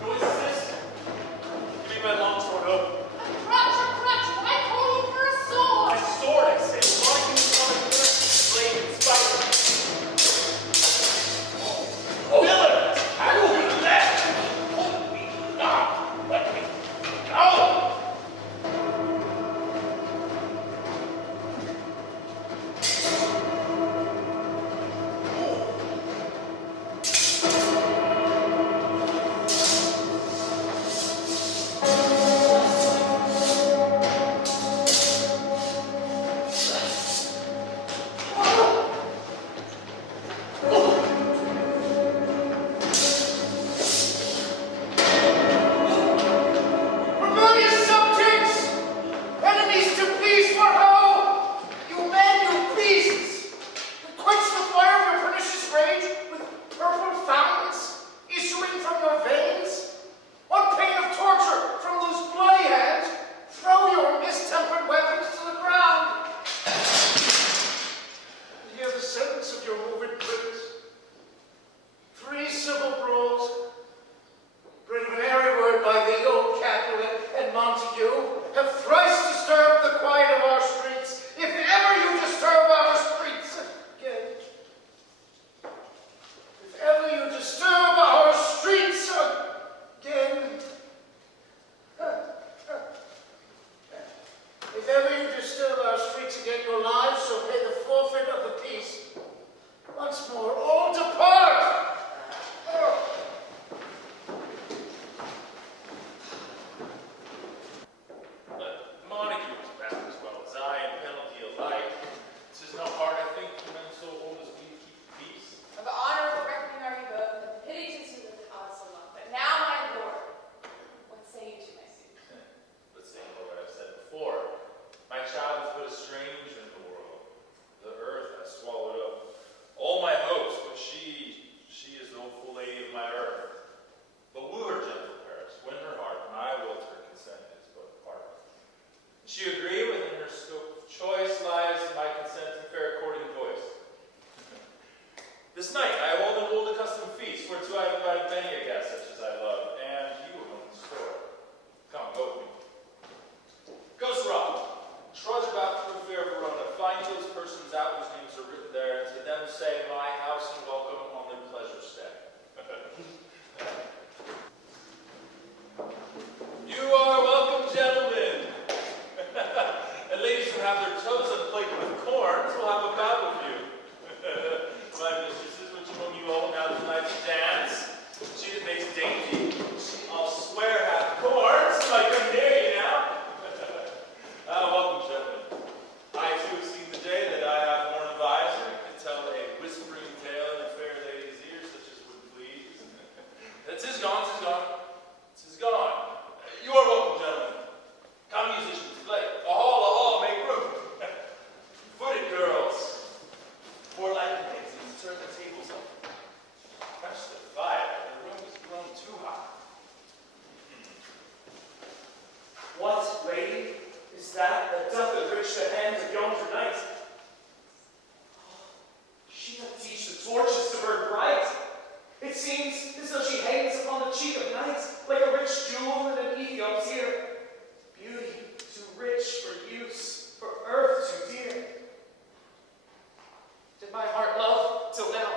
Noise is this? Give me my longsword open. A crutch, why call you for a sword? My sword, I say. Why can you call it blade and spider? Oh, villain! I will do that! Hold me! Let me! No! Have thrice disturbed the quiet of our streets. If ever you disturb our streets again, if ever you disturb our streets again, if ever you disturb our streets again, your lives shall pay the forfeit of the peace. Once more, all depart! She agree within her scope of choice lies my consent and fair according voice. This night I hold a custom feast, whereto I have invited many a guest such as I love, and you alone in store. Come, go with me. Go, Sirrah. Trudge about through the fair Verona, find those persons out whose names are written there, and to them say my house and welcome on their pleasure stay. You are welcome, gentlemen. And ladies who have their toes unplated with corns will have a bout with you. My mistresses, which among you all now tonight's dance? She that makes dainty, I'll swear hath corns, so I come near you now. Welcome, gentlemen. I too have seen the day that I have worn a visor and can tell a whispering tale in a fair lady's ears, such as would please. Tis gone, tis gone, tis gone. You are welcome, gentlemen. Come, musicians, play. Ahall, make room. Footed girls, pour light things and turn the tables up. Quench the fire, the room has grown too hot. What, lady, is that doth enrich the hands of yonder knight? She doth teach the torches to burn bright. It seems as though she hangs upon the cheek of night, like a rich jewel in an Ethiop's ear. Beauty too rich for use, for earth too dear. Did my heart love till now?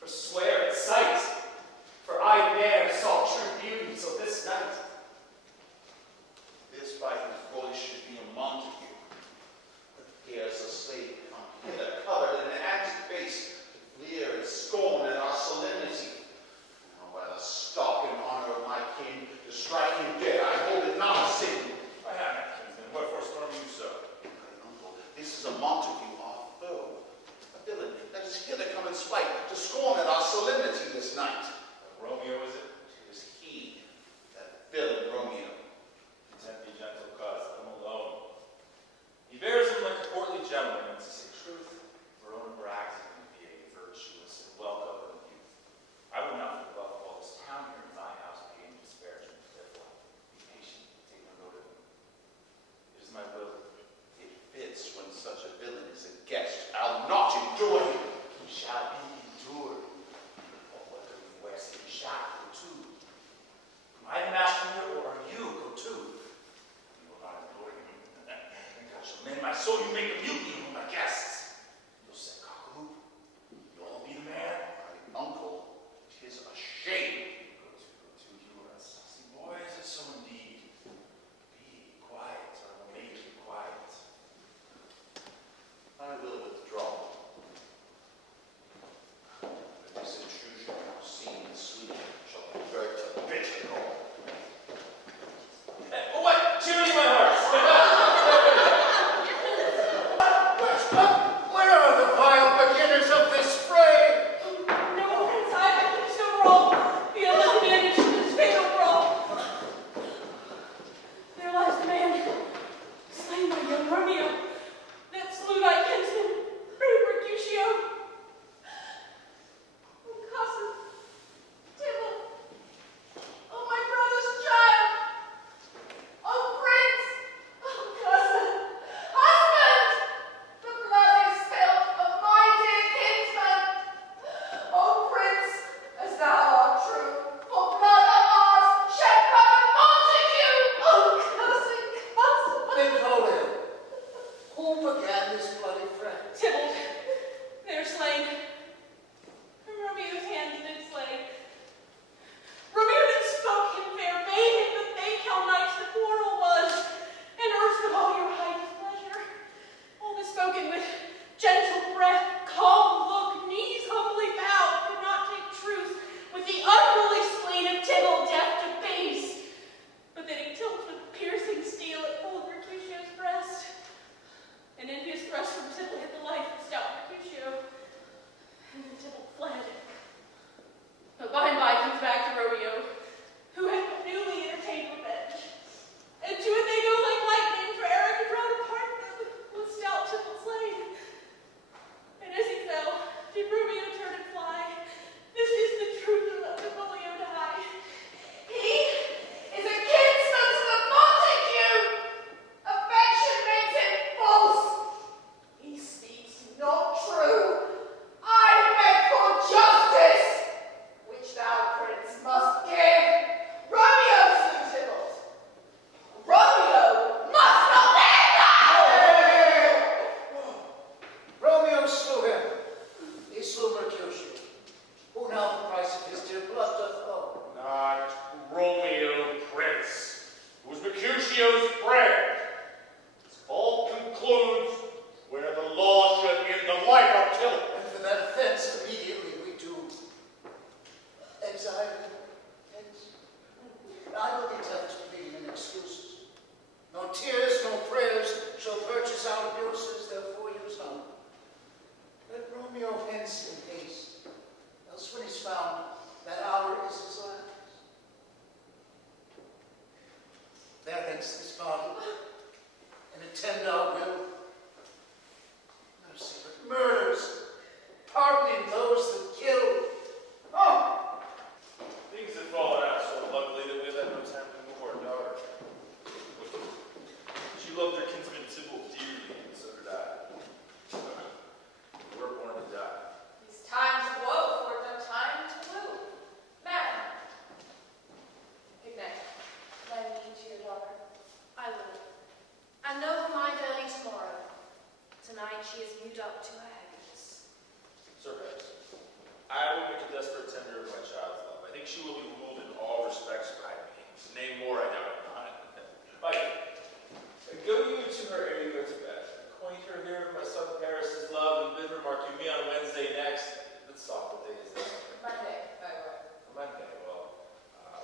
Forswear its sight, for I ne'er saw true beauty till this night. This by his voice should be a Montague. But here's a slave come hither, covered in an antic face, to leer and scorn at our solemnity. Now by the stock and honor of my king, to strike him dead, I hold it not a sin. I have not, kinsman. Wherefore storm you so? My uncle, this is a Montague, our foe. A villain that is hither come in spite, to scorn at our solemnity this night. Romeo, is it? It is he, that villain against this body, and attend our will. No secret murders, pardoning those that kill. Oh! Things have fallen out so luckily that we've had no time to move our daughter. She loved her kinsman Sybil dearly, and so did I. We were born to die. These times of woe afford no time to woo. Madam, good night. Lend me to your daughter. I will. And know her mind early tomorrow. Tonight she is mewed up to her heaviness. Sir Banks, I will make a desperate tender of my child's love. I think she will be ruled in all respects by me. Name more, I doubt it not. Mike, go you to her ere you go to bed. Acquaint her here of my son Paris's love, and bid her mark you me on Wednesday next. Let's soft what day is this? Monday, by the way. Monday. Well,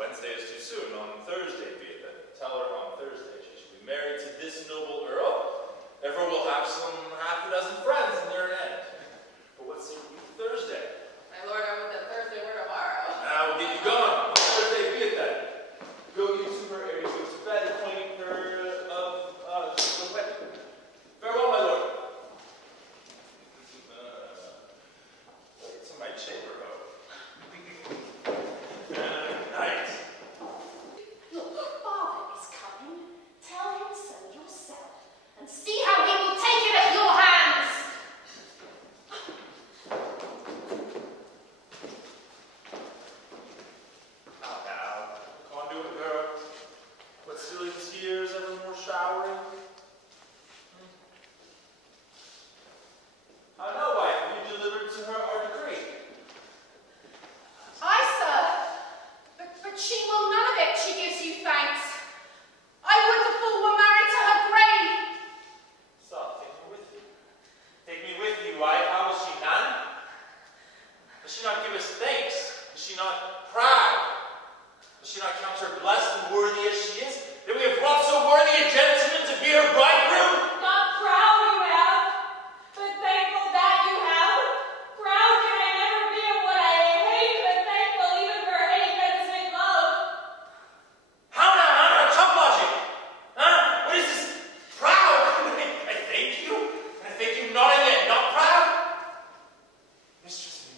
Wednesday is too soon. On Thursday be it then. Tell her on Thursday she should be married to this noble earl. Therefore we'll have some half a dozen friends in their end. But what say you Thursday? My lord, I would that Thursday were tomorrow. Now we'll get you going. On Thursday be it then. Go you to her ere you go to bed, acquaint her of JULIET. Farewell, my lord. It's in my chamber, though. Night. Look, father is coming. Tell him so yourself, and see how he will take it at your hands. How now, conduit girl? What silly tears evermore showering? How now, wife, have you delivered to her our decree? Aye, sir. But she will none of it, she gives you thanks. I would the fool were married to her grave. Stop, take me with you. Take me with you, wife. How will she none? Does she not give us thanks? Is she not proud? Does she not count her blessed and worthy as she is? That we have brought so worthy a gentleman to be her bridegroom? Not proud you have, but thankful that you have. Proud can I never be of what I hate, but thankful even for hate that is made love. How now, chop logic? Huh? What is this? Proud? I thank you. And I thank you not and yet not proud. Mistress,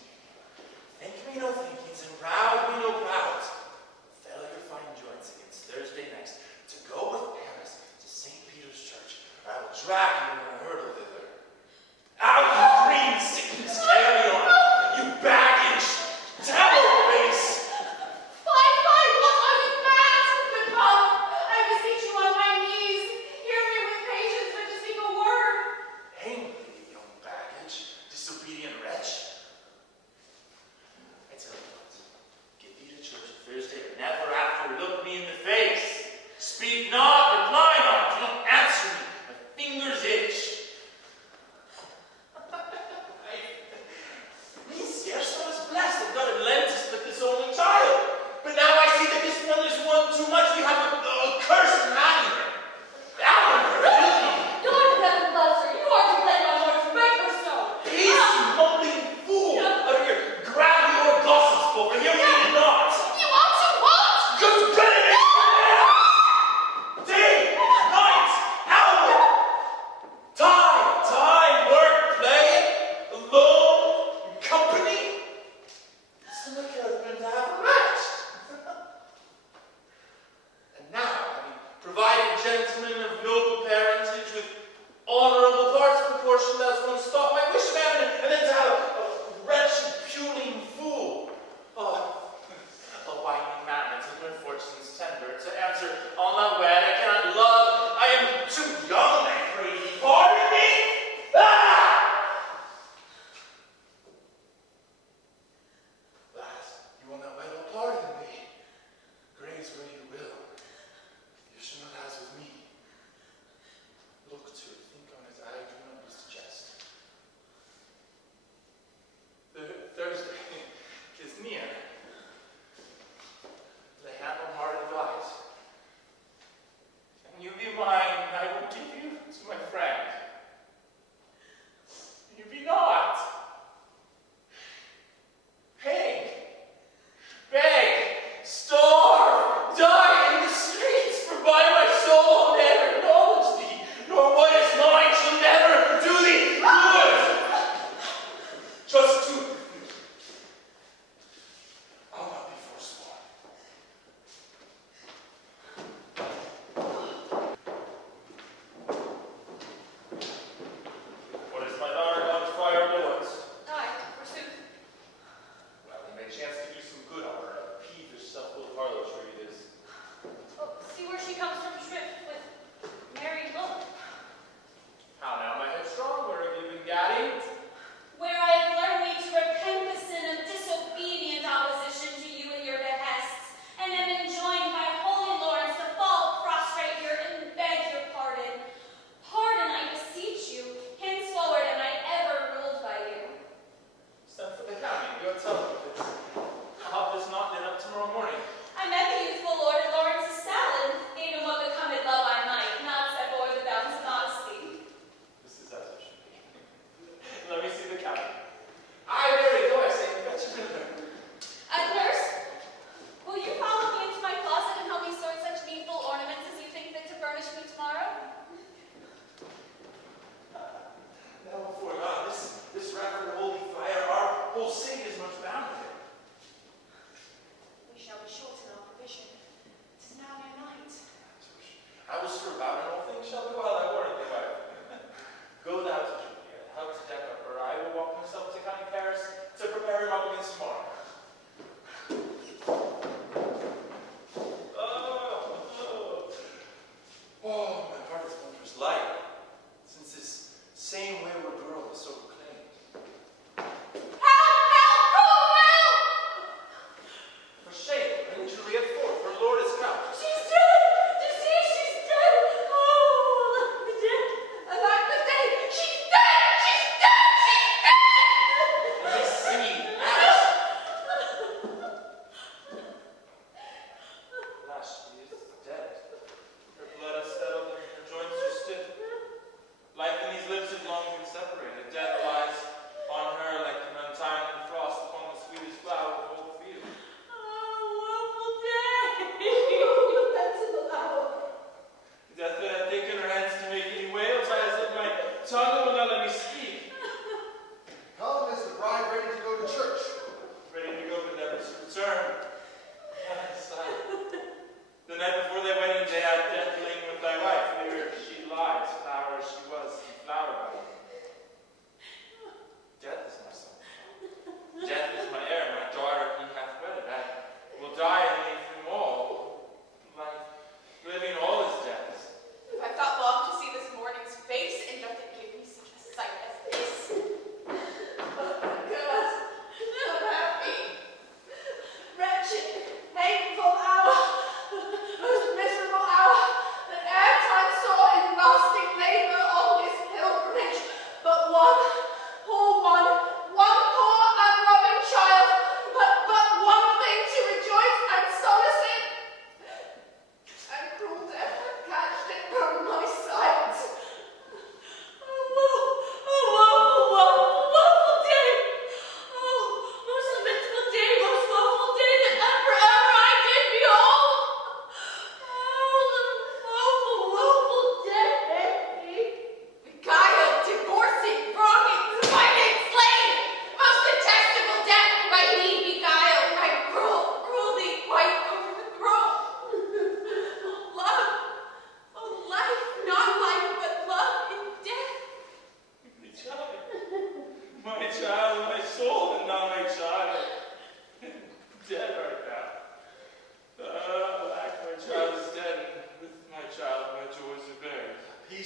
thank me no thankings, and proud me no prouds. Failure find joints against Thursday next to go with Paris to St. Peter's Church, or I will drag you in a hurdle thither. Out, you green sickness, carry on, you baggage, devil face. Fie, what are you mad? Good God, I beseech you on my knees. Hear me with patience, but to speak a word. Hang thee, young baggage, disobedient wretch. I tell you what, get thee to church on Thursday, and never after look me in the face. Speak not, reply not, do not answer me. My fingers itch. Me scarce I was blessed that God had lent us but this only child. But now I see that this one is one too much. We have a curse in having her. Out of her, guilty. God heaven loves her. You are to blame my lord to make her so. Peace, you mumbling fool! Out of here, grab your gossip book, and you need it not! You ought to what? Go to bed!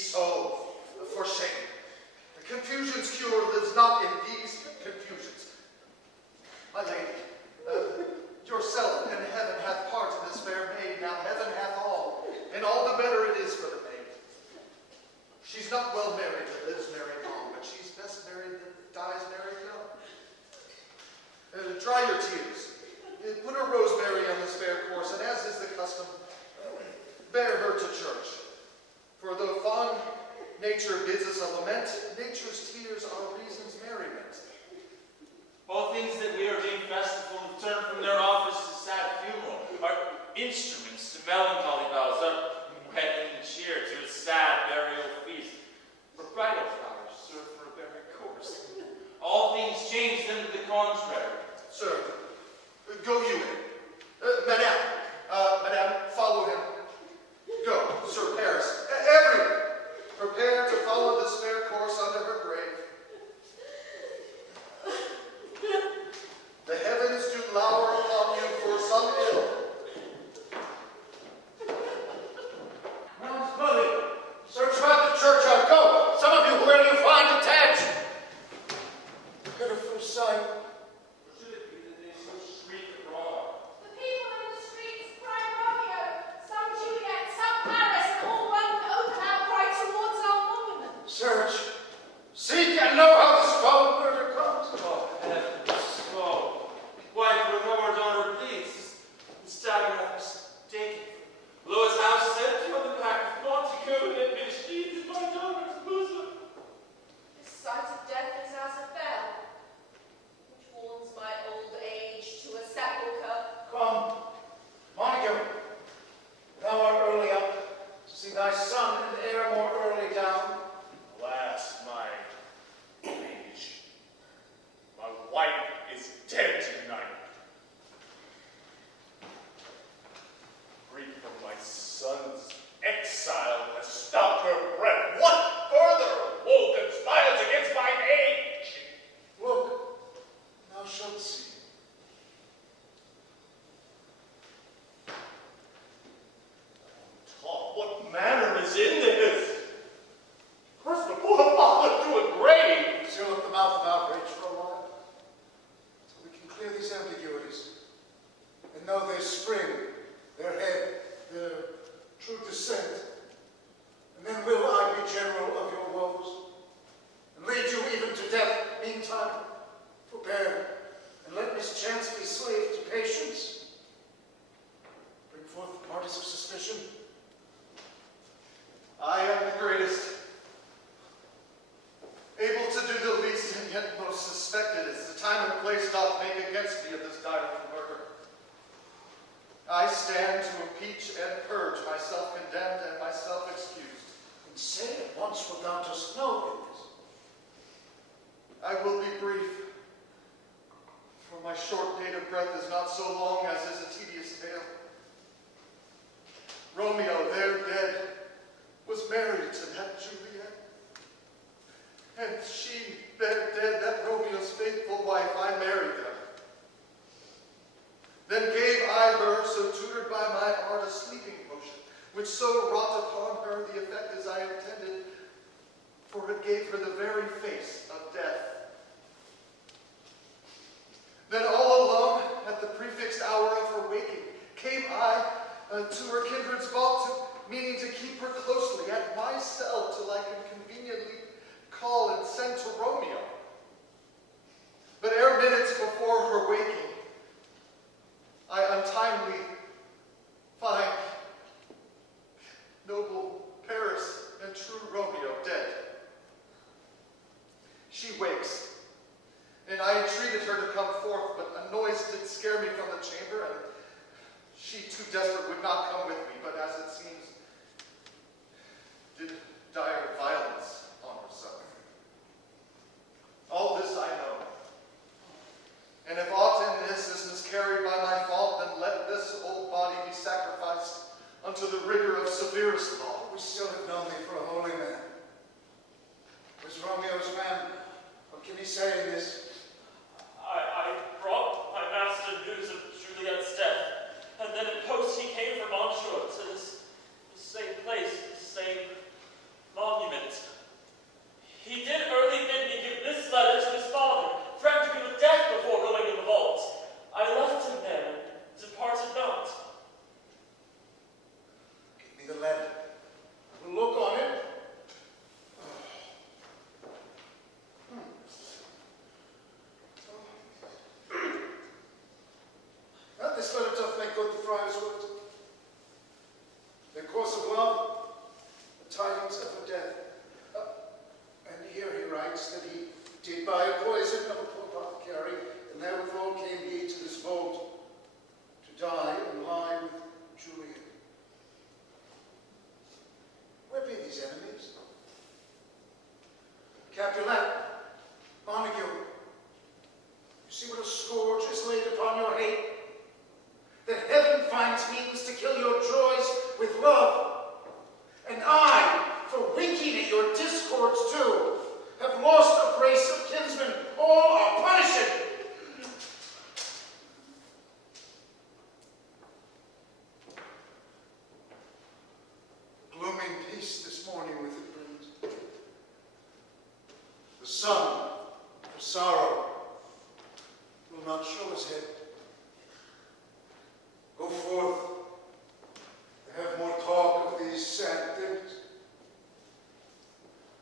so, for shame. The confusion's cure lives not in these confusions. My lady, yourself and heaven hath part in this fair maid, now heaven hath all, and all the better it is for the maid. She's not well married that lives married long, but she's best married that dies married young. Dry your tears. Put a rosemary on this fair course, and as is the custom, bear her to church. For though fond nature bids us a lament, nature's tears are reason's merriment. All things that we are being festival and turn from their office to sad funeral are instruments to melancholy vows, are wedding cheer to a sad burial feast. For bridal flowers serve for a very course. All things change them to the contrary. Sir, go you in. Madame, follow him. Go, Sir Paris. Everyone, prepare to follow this fair course under her grave. The heavens do lower upon you for some ill. Now, Molly, search about the churchyard. Go! Some of you, where do you find attached? Pitiful sight. Or should it be that they so shriek abroad? The people in the streets cry Romeo, some Juliet, some Paris, and all run open outcry towards our monument. Search. Seek and know how this foul murder comes. Oh, heavens, oh. Wife, Lenore, daughter, please. The stagger hath mistaken. Louis' house sent for the pack of Montague, and it been sheathed in my daughter's bosom. The sight of death is as a bell, which warns my old age to a sepulchre. Come, Montague. Thou art early up. See thy son and heir more early down. Alas, my age. My wife is dead tonight. Grief from my son's exile has stopped her breath. What further woe conspires against my age? Look, thou shalt see. Talk, what manner is in this? First of all, father to a grave. Seal up the mouth of outrage for a while, so we can clear these ambiguities and know their spring, their head, their true descent. And then will I be general of your woes and lead you even to death. Meantime, forbear and let mischance be slave to patience. Bring forth the parties of suspicion. I am the greatest. Able to do the least and yet most suspected, as the time and place doth make against me of this direful murder. I stand to impeach and purge myself condemned and myself excused. And say at once what thou dost know in this. I will be brief, for my short date of breath is not so long as is a tedious tale. Romeo, there dead, was married to that Juliet. And she, there dead, that Romeo's faithful wife, I married them. Then gave I her, so tutored by my art, a sleeping potion, which so wrought upon her the effect as I intended, for it gave her the very face of death. Then all alone, at the prefixed hour of her waking, came I to her kindred's vault, meaning to keep her closely at my cell till I can conveniently call and send to Romeo. But ere minutes before her waking, I untimely find noble Paris and true Romeo dead. She wakes, and I entreated her to come forth, but a noise did scare me from the chamber, and she, too desperate, would not come with me, but as it seems, did dire violence on herself. All this I know. And if aught in this is miscarried by my fault, then let this old body be sacrificed unto the rigor of severest law. We still have known thee for a holy man. Was Romeo's man? What can he say in this? I brought my master news of Juliet's death, and then in post he came from onshore to this same place, this same monument.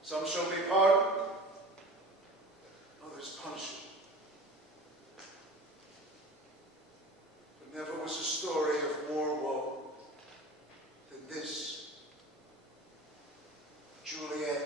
Some shall be pardoned, others punished. But never was a story of more woe than this. Juliet.